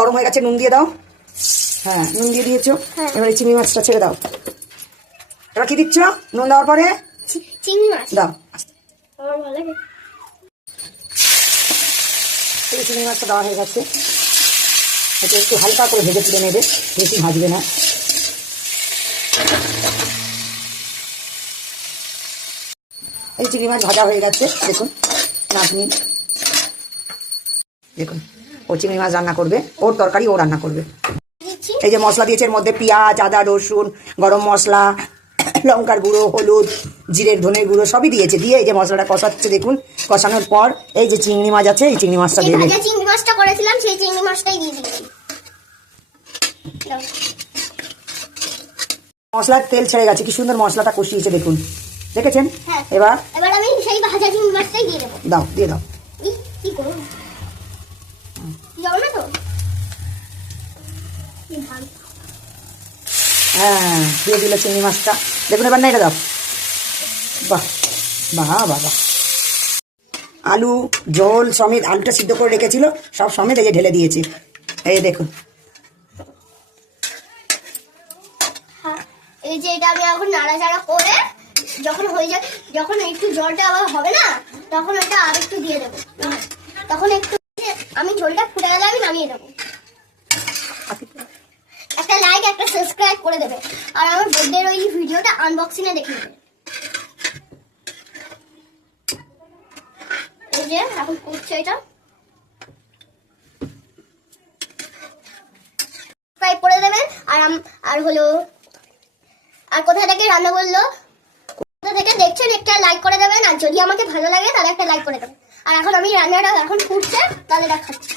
গরম হয়ে গেছে, নুন দিয়ে দাও। হ্যাঁ, নুন দিয়ে দিয়েছো। এবার এই চিংড়ি মাছটা ছেড়ে দাও। এবার কি দিচ্ছ? নুন দেওয়ার পরে চিংড়ি মাছ দাও। আমার ভালো লাগে। এই চিংড়ি মাছটা দেওয়া হয়ে গেছে। এটা একটু হালকা করে ভেজে তুলে নেবে, বেশি ভাজবে না। এই চিংড়ি মাছ ভাজা হয়ে গেছে, দেখুন আপনি দেখুন। ও চিংড়ি মাছ রান্না করবে, ওর তরকারি ও রান্না করবে। এই যে মশলা দিয়েছে, এর মধ্যে পেঁয়াজ, আদা, রসুন, গরম মশলা, লঙ্কার গুঁড়ো, হলুদ, জিরের ধনের গুঁড়ো সবই দিয়েছে। দিয়ে এই যে মশলাটা কষাচ্ছে, দেখুন। কষানোর পর এই যে চিংড়ি মাছ আছে, এই চিংড়ি মাছটা দেবে। চিংড়ি মাছটা করেছিলাম, সেই চিংড়ি মাছটাই দিয়ে দিচ্ছি। মশলার তেল ছেড়ে গেছে, কি সুন্দর মশলাটা কষিয়েছে দেখুন, দেখেছেন? এবার আমি সেই ভাজা চিংড়ি মাছটাই দিয়ে দেবো। দাও, দিয়ে দাও। কি করবো, যাও না তো? হ্যাঁ, দিয়ে দিল চিংড়ি মাছটা, দেখুন। এবার না এটা দাও। বাহ বাহ বাহ বাহ। আলু ঝোল সমেত, আলুটা সিদ্ধ করে রেখেছিল সব সমেত এই যে ঢেলে দিয়েছে, এই দেখুন। এই যে এটা আমি এখন নাড়াচাড়া করে যখন হয়ে যায়, যখন একটু জলটা আবার হবে না, তখন ওটা আর একটু দিয়ে দেবো। তখন একটু আমি ঝোলটা ফুটে গেলে আমি নামিয়ে দেবো। একটা লাইক, একটা সাবস্ক্রাইব করে দেবে, আর আমার বোর্ডের ওই ভিডিওটা আনবক্সিং এ দেখে নেবে। এই যে এখন করছে এটা, সাবস্ক্রাইব করে দেবেন। আর হলো, আর কোথা থেকে রান্না করলো, কোথা থেকে দেখছেন, একটা লাইক করে দেবেন। আর যদি আমাকে ভালো লাগে তাহলে একটা লাইক করে দেবেন। আর এখন আমি রান্নাটা এখন ফুটছে, তাহলে দেখাচ্ছি।